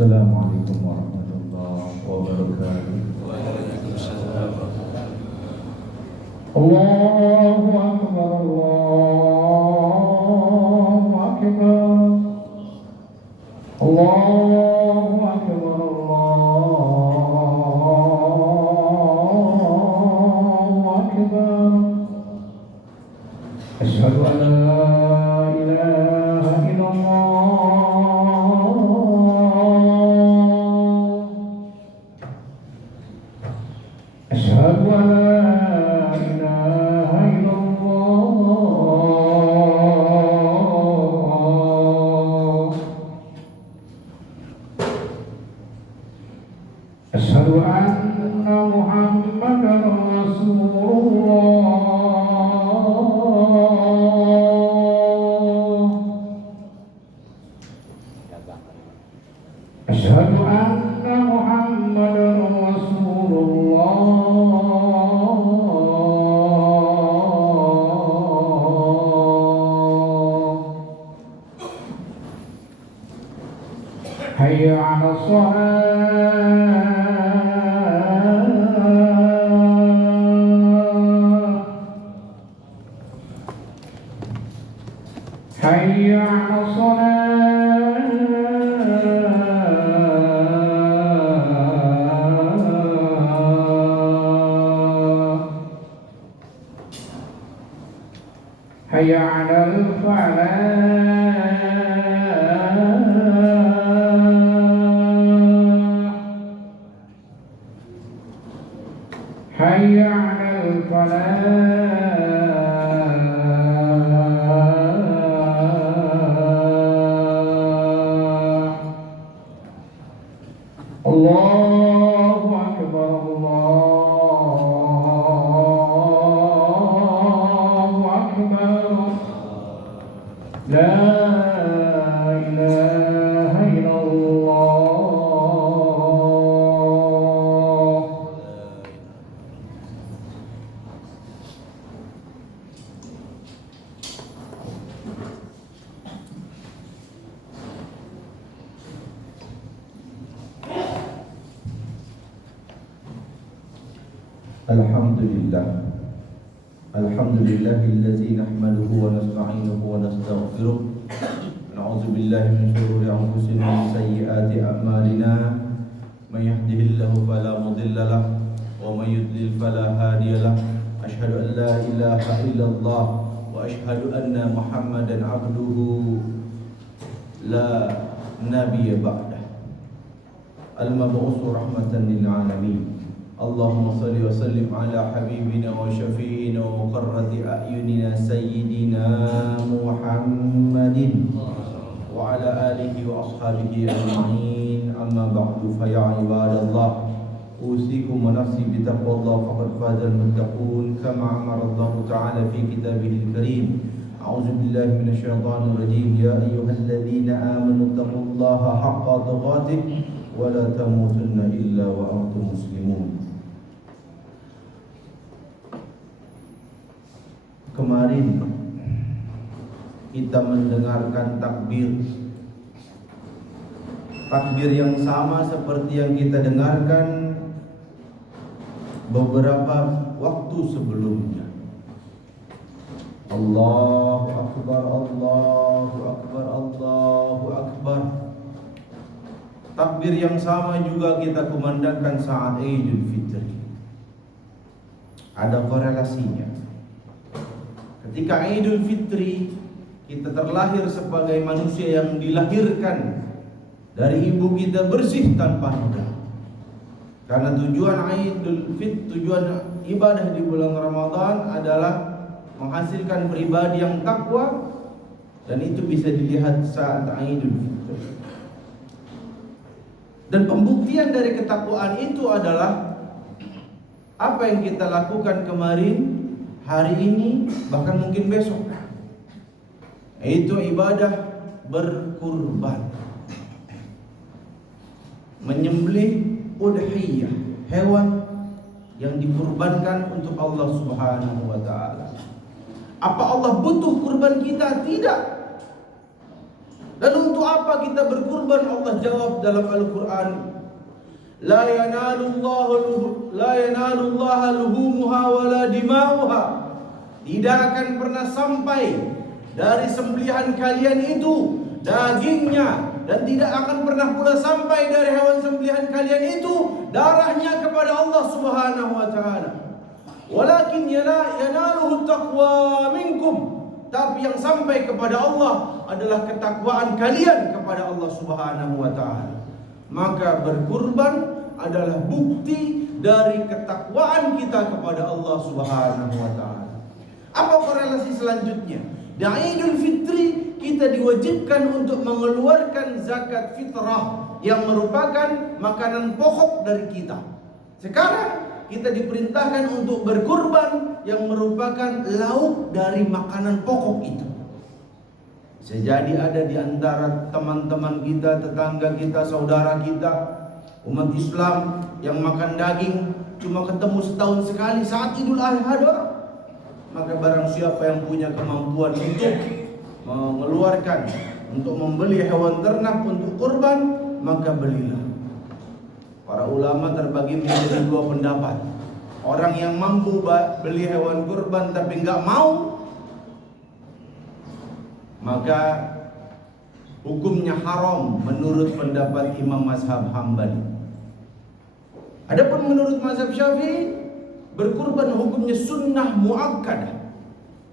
Assalamualaikum warahmatullahi wabarakatuh. Waalaikumsalam. Allahu akbar, Allahu akbar, Allahu akbar, Allahu akbar. Asyhadu an la ilaha illallah. Asyhadu an la ilaha illallah. Asyhadu anna Muhammadar Rasulullah. Asyhadu anna Muhammadar Rasulullah. Hayya 'ala shalah. Hayya 'ala shalah. Hayya 'alal falah. Hayya 'alal falah. Allahu akbar, Allahu akbar. La ilaha illallah. Alhamdulillah. Alhamdulillahillazi nahmaduhu wa nasta'inuhu wa nastaghfiruh. Na'udzu billahi min shururi anfusina wa min sayyiati a'malina. May yahdihillahu fala mudilla lahu wa may yudlil fala hadiya lahu. Asyhadu an la ilaha illallah wa asyhadu anna Muhammadan 'abduhu la nabiyya ba'dah. Al-mab'uts rahmatan lil 'alamin. Allahumma salli wa sallim ala habibina wa syafi'ina wa qurrati a'yunina sayyidina Muhammadin wa ala alihi wa ashabihi ajma'in. Amma ba'du, fa ya ibadallah, usikum wa nafsi bi taqwallah faqad fazal muttaqun kama amara Allah ta'ala fi kitabihil karim. A'udzu billahi minasy syaithanir rajim. Ya ayyuhalladzina amanu taqullaha haqqa tuqatih wa la tamutunna illa wa antum muslimun. Kemarin kita mendengarkan takbir yang sama seperti yang kita dengarkan beberapa waktu sebelumnya. Allahu akbar, Allahu akbar, Allahu akbar. Takbir yang sama juga kita kumandangkan saat Idul Fitri. Ada korelasinya. Ketika Idul Fitri, kita terlahir sebagai manusia yang dilahirkan dari ibu kita bersih tanpa noda. Karena tujuan Idul Fitri, tujuan ibadah di bulan Ramadan adalah menghasilkan pribadi yang takwa, dan itu bisa dilihat saat Idul Fitri. Dan pembuktian dari ketakwaan itu adalah apa yang kita lakukan kemarin, hari ini, bahkan mungkin besok. Itu ibadah berkurban, menyembelih udhiyah, hewan yang dikurbankan untuk Allah Subhanahu wa ta'ala. Apa Allah butuh kurban kita? Tidak. Lalu untuk apa kita berkurban? Allah jawab dalam Al-Quran, La yanalullaha luhumuha wala dima'uha. Tidak akan pernah sampai dari sembelihan kalian itu dagingnya, dan tidak akan pernah pula sampai dari hewan sembelihan kalian itu darahnya kepada Allah Subhanahu wa taala. Walakin yanaluhu taqwa minkum. Tapi yang sampai kepada Allah adalah ketakwaan kalian kepada Allah Subhanahu wa taala. Maka berkurban adalah bukti dari ketakwaan kita kepada Allah Subhanahu wa taala. Apa korelasi selanjutnya? Di Idul Fitri kita diwajibkan untuk mengeluarkan zakat fitrah yang merupakan makanan pokok dari kita. Sekarang kita diperintahkan untuk berkurban yang merupakan lauk dari makanan pokok itu. Bisa jadi ada di antara teman-teman kita, tetangga kita, saudara kita, umat Islam yang makan daging cuma ketemu setahun sekali saat Idul Adha. Maka barang siapa yang punya kemampuan untuk mengeluarkan, untuk membeli hewan ternak untuk kurban, maka belilah. Para ulama terbagi menjadi dua pendapat. Orang yang mampu beli hewan kurban tapi nggak mau, maka hukumnya haram menurut pendapat Imam Mazhab Hambali. Adapun menurut Mazhab Syafi'i, berkurban hukumnya sunnah muakkadah,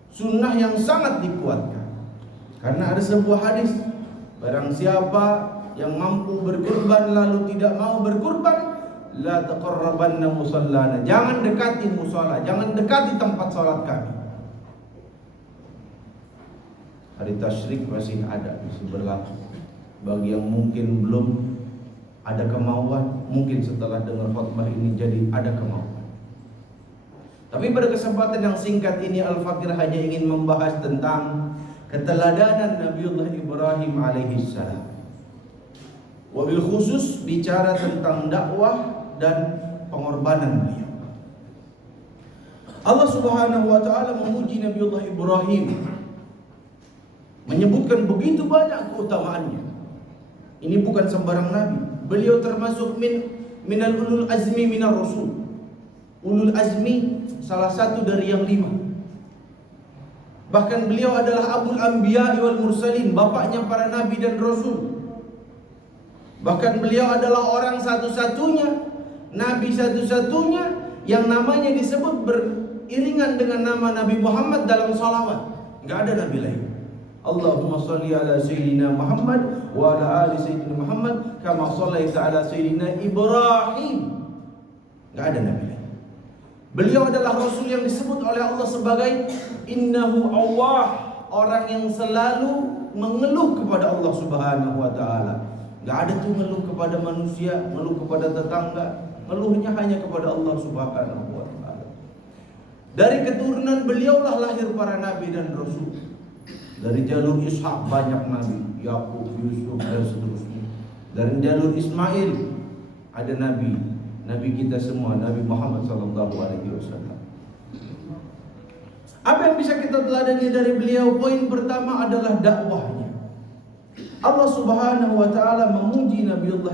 sunnah yang sangat dikuatkan. Karena ada sebuah hadis, barang siapa yang mampu berkurban lalu tidak mau berkurban, la taqarrabanna musallana, jangan dekati musala, jangan dekati tempat salat kami. Hari tasyrik masih ada, masih berlaku. Bagi yang mungkin belum ada kemauan, mungkin setelah dengar khutbah ini jadi ada kemauan. Tapi pada kesempatan yang singkat ini, Al-Fakir hanya ingin membahas tentang keteladanan Nabiullah Ibrahim alaihissalam. Wabil khusus bicara tentang dakwah dan pengorbanan beliau. Allah Subhanahu wa taala memuji Nabiullah Ibrahim, menyebutkan begitu banyak keutamaannya. Ini bukan sembarang nabi. Beliau termasuk minal ulul azmi minar rasul. Ulul azmi salah satu dari yang 5. Bahkan beliau adalah abul anbiya wal mursalin, bapaknya para nabi dan rasul. Bahkan beliau adalah orang satu-satunya, nabi satu-satunya yang namanya disebut beriringan dengan nama Nabi Muhammad dalam salawat. Enggak ada nabi lain. Allahumma salli ala sayyidina Muhammad wa ala ali sayyidina Muhammad kama shallaita ala sayyidina Ibrahim. Enggak ada nabi lain. Beliau adalah rasul yang disebut oleh Allah sebagai innahu awwah, orang yang selalu mengeluh kepada Allah Subhanahu wa taala. Gak ada tuh ngeluh kepada manusia, ngeluh kepada tetangga, ngeluhnya hanya kepada Allah Subhanahu wa taala. Dari keturunan beliaulah lahir para nabi dan rasul. Dari jalur Ishak banyak nabi, Yakub, Yusuf dan seterusnya. Dari jalur Ismail ada nabi, nabi kita semua, Nabi Muhammad sallallahu alaihi wasallam. Apa yang bisa kita teladani dari beliau? Poin pertama adalah dakwahnya. Allah Subhanahu wa taala memuji Nabiullah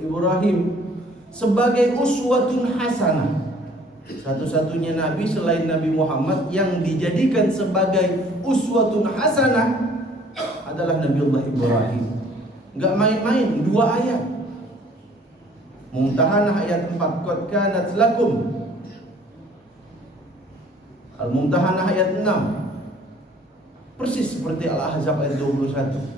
Ibrahim sebagai uswatun hasanah. Satu-satunya nabi selain Nabi Muhammad yang dijadikan sebagai uswatun hasanah adalah Nabiullah Ibrahim. Enggak main-main, 2 ayat. Mumtahanah ayat 4, qad kanat lakum. Al-Mumtahanah ayat 6. Persis seperti Al-Ahzab ayat 21.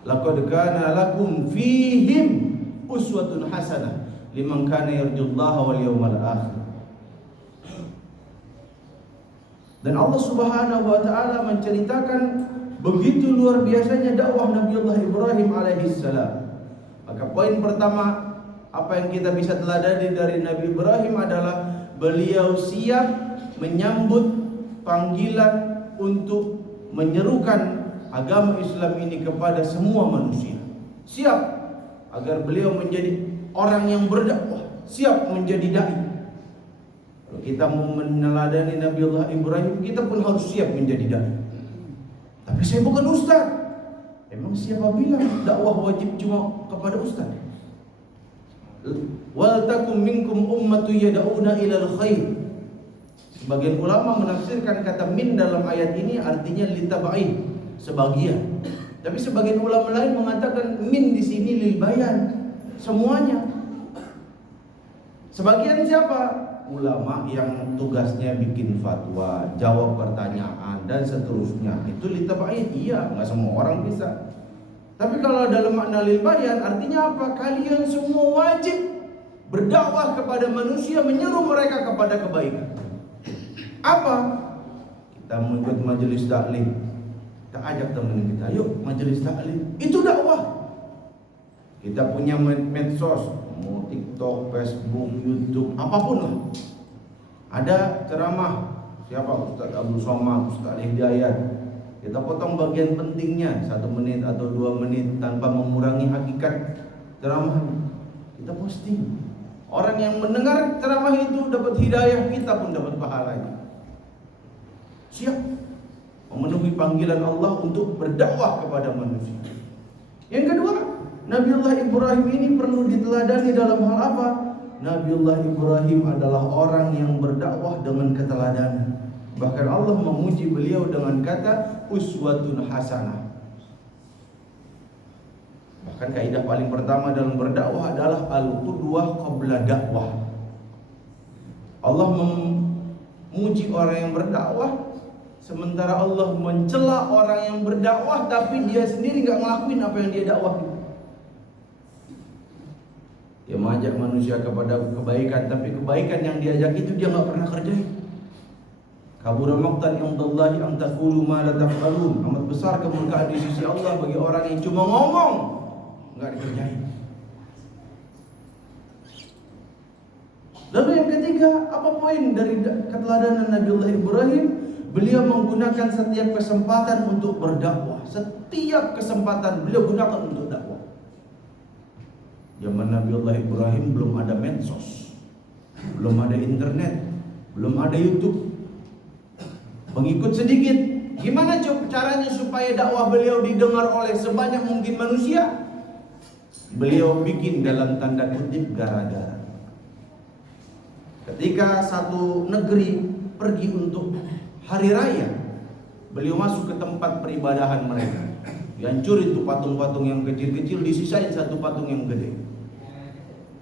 Laqad kana lakum fihim uswatun hasanah liman kana yarjullaha wal yawmal akhir. Dan Allah Subhanahu wa taala menceritakan begitu luar biasanya dakwah Nabiullah Ibrahim alaihissalam. Maka poin pertama apa yang kita bisa teladani dari Nabi Ibrahim adalah beliau siap menyambut panggilan untuk menyerukan agama Islam ini kepada semua manusia. Siap agar beliau menjadi orang yang berdakwah, siap menjadi dai. Kalau kita mau meneladani Nabiullah Ibrahim, kita pun harus siap menjadi dai. Tapi saya bukan ustaz, Emang siapa bilang dakwah wajib cuma kepada ustaz? Wal takum minkum ummatu yad'una ilal khair. Sebagian ulama menafsirkan kata min dalam ayat ini artinya litabai, sebagian. Tapi sebagian ulama lain mengatakan min di sini lil bayan, semuanya. Sebagian siapa? Ulama yang tugasnya bikin fatwa, jawab pertanyaan dan seterusnya. Itu litabai, iya, nggak semua orang bisa. Tapi kalau dalam makna lil bayan artinya apa? Kalian semua wajib berdakwah kepada manusia, menyeru mereka kepada kebaikan. Apa? Kita mengikut majelis taklim, kita ajak teman kita, yuk majelis taklim. Itu dakwah. Kita punya medsos, mau TikTok, Facebook, YouTube, apapun lah. Ada ceramah, siapa? Ustaz Abdul Somad, Ustaz Hidayat. Kita potong bagian pentingnya 1 menit atau 2 menit tanpa mengurangi hakikat ceramah. Kita posting. Orang yang mendengar ceramah itu dapat hidayah, kita pun dapat pahalanya. Siap memenuhi panggilan Allah untuk berdakwah kepada manusia. Yang kedua, Nabiullah Ibrahim ini perlu diteladani dalam hal apa? Nabiullah Ibrahim adalah orang yang berdakwah dengan keteladanan. Bahkan Allah memuji beliau dengan kata uswatun hasanah. Bahkan kaidah paling pertama dalam berdakwah adalah al-qudwah qabla dakwah. Allah memuji orang yang berdakwah, sementara Allah mencela orang yang berdakwah tapi dia sendiri nggak ngelakuin apa yang dia dakwahin. Dia mengajak manusia kepada kebaikan, tapi kebaikan yang diajak itu dia nggak pernah kerjain. Kabura maqtan indallahi an taqulu ma la taf'alun. Amat besar kemurkaan di sisi Allah bagi orang yang cuma ngomong, nggak dikerjain. Lalu yang ketiga, apa poin dari keteladanan Nabiullah Ibrahim? Beliau menggunakan setiap kesempatan untuk berdakwah. Setiap kesempatan beliau gunakan untuk dakwah. Zaman Nabiullah Ibrahim belum ada medsos, belum ada internet, belum ada YouTube. Pengikut sedikit. Gimana caranya supaya dakwah beliau didengar oleh sebanyak mungkin manusia? Beliau bikin dalam tanda kutip gara-gara. Ketika satu negeri pergi untuk hari raya, beliau masuk ke tempat peribadahan mereka. Dihancurin tuh patung-patung yang kecil-kecil, disisain satu patung yang gede.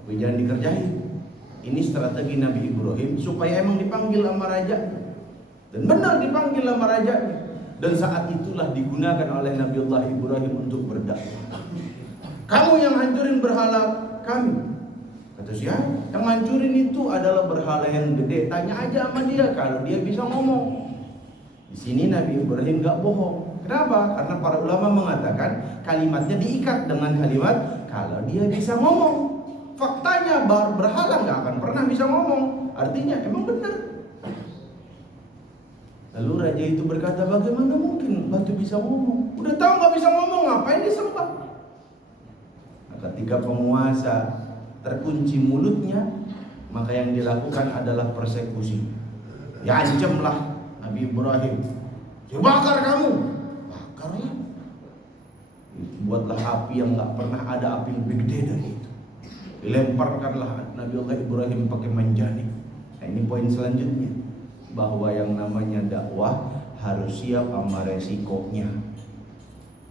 Jangan dikerjain. Ini strategi Nabi Ibrahim supaya emang dipanggil sama raja. Dan benar dipanggil sama raja. Dan saat itulah digunakan oleh Nabiullah Ibrahim untuk berdakwah. Kamu yang hancurin berhala kami. Kata siapa? Yang hancurin itu adalah berhala yang gede. Tanya aja sama dia kalau dia bisa ngomong. Di sini Nabi Ibrahim gak bohong. Kenapa? Karena para ulama mengatakan kalimatnya diikat dengan kalimat kalau dia bisa ngomong. Faktanya berhala gak akan pernah bisa ngomong. Artinya emang benar. Lalu raja itu berkata, bagaimana mungkin batu bisa ngomong? Udah tahu gak bisa ngomong, ngapain disembah? Nah, ketika penguasa terkunci mulutnya, maka yang dilakukan adalah persekusi. Ya ancamlah Nabi Ibrahim, ya bakar kamu, bakarlah. Buatlah api yang gak pernah ada api lebih gede dari itu. Dilemparkanlah Nabiullah Ibrahim pakai manjani. Nah ini poin selanjutnya, bahwa yang namanya dakwah harus siap sama resikonya.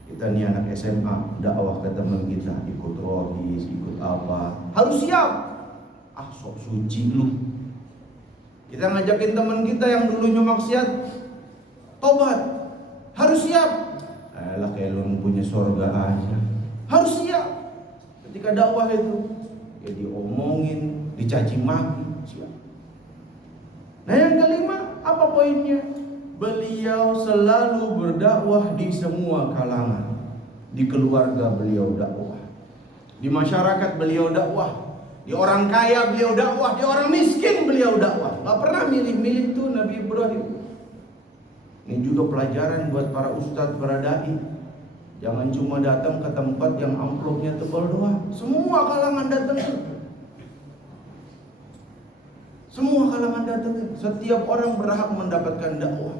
Kita nih anak SMA, dakwah ke teman kita, ikut rodis, ikut apa, harus siap. Ah sok suci lu. Kita ngajakin teman kita yang dulunya maksiat tobat, harus siap. Alah kayak lu punya surga aja, harus siap. Ketika dakwah itu ya diomongin, dicaci maki, siap. Nah yang kelima, apa poinnya? Beliau selalu berdakwah di semua kalangan. Di keluarga beliau dakwah, di masyarakat beliau dakwah, di orang kaya beliau dakwah, di orang miskin beliau dakwah. Gak pernah milih-milih tuh Nabi Ibrahim. Ini juga pelajaran buat para ustadz, para dai. Jangan cuma datang ke tempat yang amplopnya tebal doang. Semua kalangan datang. Semua kalangan datang. Setiap orang berhak mendapatkan dakwah.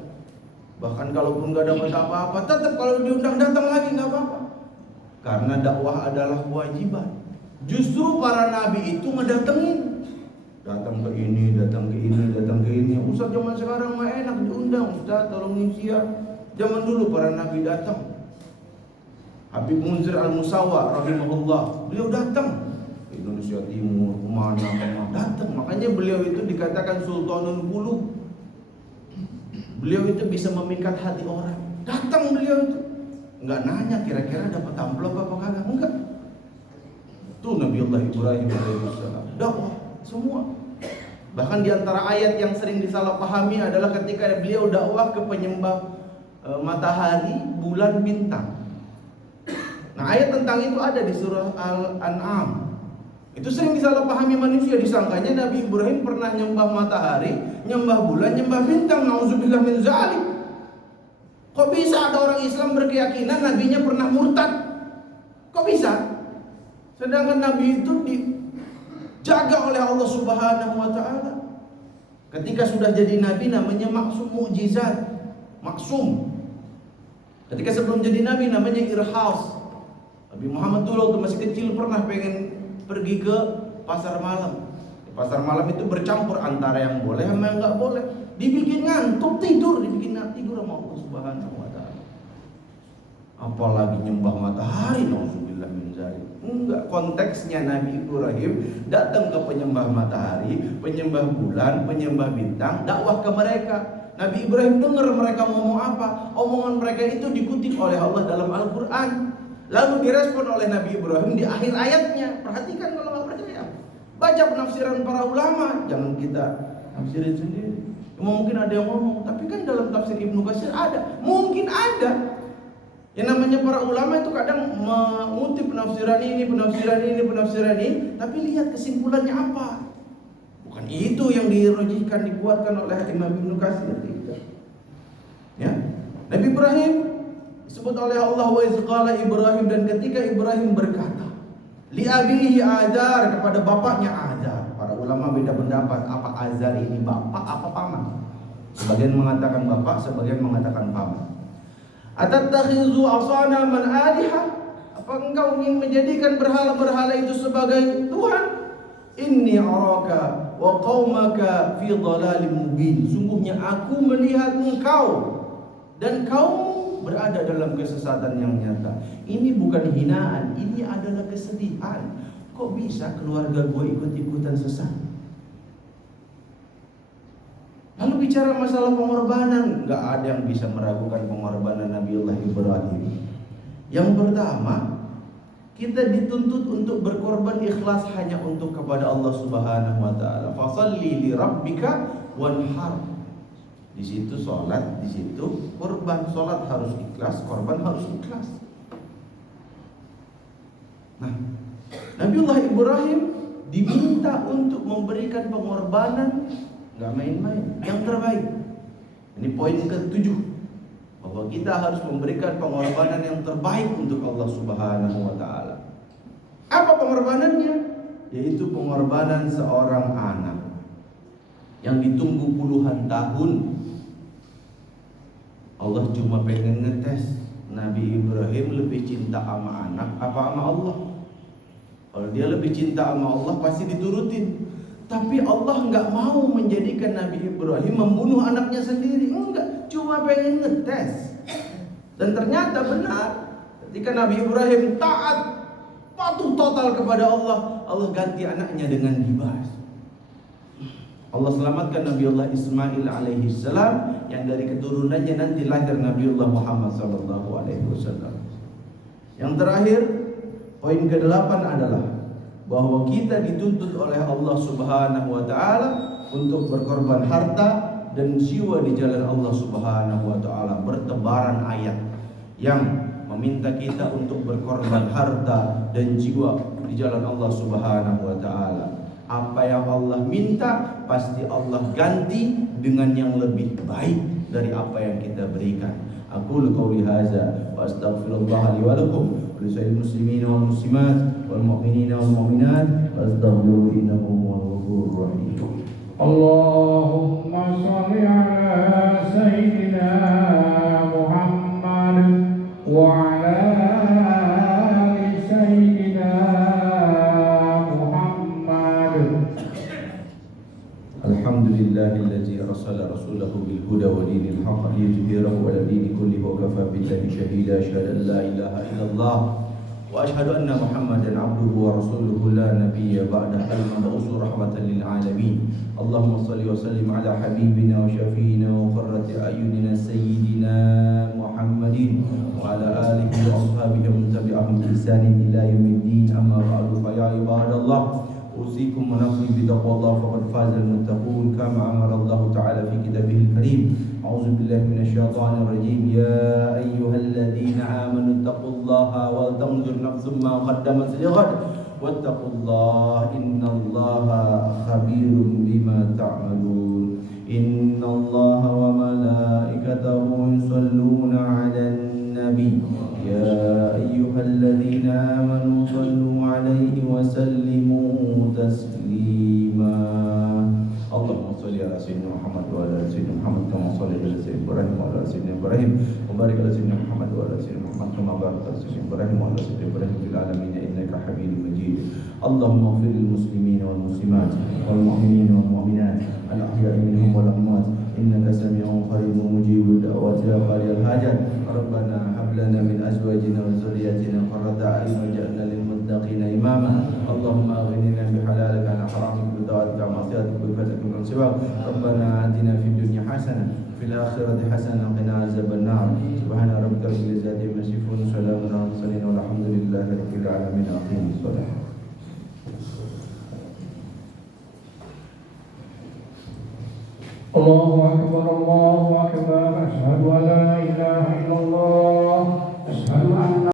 Bahkan kalaupun nggak dapat apa-apa, tetap kalau diundang datang lagi nggak apa-apa. Karena dakwah adalah kewajiban. Justru para nabi itu ngedatengin, datang ke ini, datang ke ini, datang ke ini. Ustaz zaman sekarang mah enak diundang, Ustaz tolong ngisi ya. Zaman dulu para nabi datang. Habib Munzir Al-Musawa rahimahullah, beliau datang ke Indonesia Timur, kemana datang. Makanya beliau itu dikatakan Sultanul Qulub. Beliau itu bisa memikat hati orang. Datang beliau itu, nggak nanya kira-kira dapat amplop apa kagak, enggak. Tuh Nabiullah Ibrahim alaihissalam dakwah semua. Bahkan di antara ayat yang sering disalahpahami adalah ketika beliau dakwah ke penyembah matahari, bulan, bintang. Nah, ayat tentang itu ada di surah Al-An'am. Itu sering disalahpahami manusia, disangkanya Nabi Ibrahim pernah nyembah matahari, nyembah bulan, nyembah bintang. Nauzubillah min zalik. Kok bisa ada orang Islam berkeyakinan nabinya pernah murtad? Kok bisa? Sedangkan nabi itu dijaga oleh Allah Subhanahu wa taala. Ketika sudah jadi nabi namanya maksum, mukjizat, maksum. Ketika sebelum jadi nabi namanya irhas. Nabi Muhammad dulu waktu masih kecil pernah pengen pergi ke pasar malam. Di pasar malam itu bercampur antara yang boleh sama yang nggak boleh. Dibikin ngantuk tidur, dibikin tidur sama Allah Subhanahu wa taala. Apalagi nyembah matahari, nauzubillah min zalik. Enggak, konteksnya Nabi Ibrahim datang ke penyembah matahari, penyembah bulan, penyembah bintang, dakwah ke mereka. Nabi Ibrahim dengar mereka ngomong apa. Omongan mereka itu dikutip oleh Allah dalam Al-Quran. Lalu direspon oleh Nabi Ibrahim di akhir ayatnya. Perhatikan kalau nggak percaya, baca penafsiran para ulama, jangan kita tafsirin sendiri. Mungkin ada yang ngomong, tapi kan dalam tafsir Ibnu Katsir ada. Mungkin ada. Yang namanya para ulama itu kadang mengutip penafsiran ini, penafsiran ini, tapi lihat kesimpulannya apa. Bukan itu yang dirojihkan, dikuatkan oleh Imam Ibnu Katsir. Ya, Nabi Ibrahim disebut oleh Allah wa izqala Ibrahim, dan ketika Ibrahim berkata li abihi Azar, kepada bapaknya Azar. Para ulama beda pendapat, apa Azar ini bapak apa paman. Sebagian mengatakan bapak, sebagian mengatakan paman. Atatakhizu asana man aliha, apa engkau ingin menjadikan berhala-berhala itu sebagai Tuhan? Inni araka wa qaumaka fi dhalalim mubin, sungguhnya aku melihat engkau dan kaummu berada dalam kesesatan yang nyata. Ini bukan hinaan, ini adalah kesedihan. Kok bisa keluarga gue ikut-ikutan sesat? Lalu bicara masalah pengorbanan, nggak ada yang bisa meragukan pengorbanan Nabiullah Ibrahim. Yang pertama, kita dituntut untuk berkorban ikhlas hanya untuk kepada Allah Subhanahu wa taala. Fashalli li rabbika wanhar. Di situ sholat, di situ korban. Sholat harus ikhlas, korban harus ikhlas. Nah, Nabiullah Ibrahim diminta untuk memberikan pengorbanan, nggak main-main, yang terbaik. Ini poin ke-7, bahwa kita harus memberikan pengorbanan yang terbaik untuk Allah Subhanahu wa taala. Apa pengorbanannya? Yaitu pengorbanan seorang anak yang ditunggu puluhan tahun. Allah cuma pengen ngetes Nabi Ibrahim lebih cinta sama anak apa sama Allah. Kalau dia lebih cinta sama Allah pasti diturutin. Tapi Allah nggak mau menjadikan Nabi Ibrahim membunuh anaknya sendiri. Enggak, cuma pengen ngetes. Dan ternyata benar, ketika Nabi Ibrahim taat, patuh total kepada Allah, Allah ganti anaknya dengan dibahas. Allah selamatkan Nabiullah Ismail alaihi salam, yang dari keturunannya nanti lahir Nabiullah Muhammad sallallahu alaihi wasallam. Yang terakhir, poin ke-8 adalah bahwa kita dituntut oleh Allah Subhanahu wa taala untuk berkorban harta dan jiwa di jalan Allah Subhanahu wa taala. Bertebaran ayat yang meminta kita untuk berkorban harta dan jiwa di jalan Allah Subhanahu wa taala. Apa yang Allah minta pasti Allah ganti dengan yang lebih baik dari apa yang kita berikan. Aku qauli hadza wa astaghfirullah li wa lakum wa lisa'il muslimin wal muslimat wal mu'minin wal mu'minat fastaghfiruhu innahu huwal ghafurur rahim. Allahumma shalli ala sayyidina لله الذي أرسل رسوله بالهدى ودين الحق ليظهره على الدين كله وكفى بالله شهيدا أشهد أن لا إله إلا الله وأشهد أن محمدا عبده ورسوله لا نبي بعده المبعوث رحمة للعالمين اللهم صل وسلم على حبيبنا وشفينا وقرة أعيننا سيدنا محمد وعلى آله وأصحابه ومن تبعهم بإحسان إلى يوم الدين أما بعد فيا عباد الله أوصيكم ونفسي بتقوى الله فقد فاز المتقون كما أمر الله تعالى في كتابه الكريم أعوذ بالله من الشيطان الرجيم يا أيها الذين آمنوا اتقوا الله ولتنظر نفس ما قدمت لغد واتقوا الله إن الله خبير بما تعملون إن الله وملائكته يصلون على النبي يا أيها الذين آمنوا صلوا عليه وسلموا تسليما اللهم صل على سيدنا محمد وعلى آل سيدنا محمد كما صليت على سيدنا إبراهيم وعلى آل سيدنا إبراهيم وبارك على سيدنا محمد وعلى آل سيدنا محمد كما باركت على سيدنا إبراهيم وعلى آل سيدنا إبراهيم في العالمين إنك حميد مجيد اللهم اغفر للمسلمين والمسلمات والمؤمنين والمؤمنات الأحياء منهم والأموات إنك سميع قريب مجيب الدعوات يا قاضي الحاجات ربنا هب لنا من أزواجنا وذرياتنا قرة أعين واجعلنا للمتقين إماما اللهم أغننا بحلالك عن حرامك بطاعتك عن معصيتك بفضلك من سواك ربنا آتنا في الدنيا حسنة في الآخرة حسنة وقنا عذاب النار سبحان ربك رب العزة عما يصفون وسلام على المرسلين والحمد لله رب العالمين أقيم الصلاة الله أكبر أشهد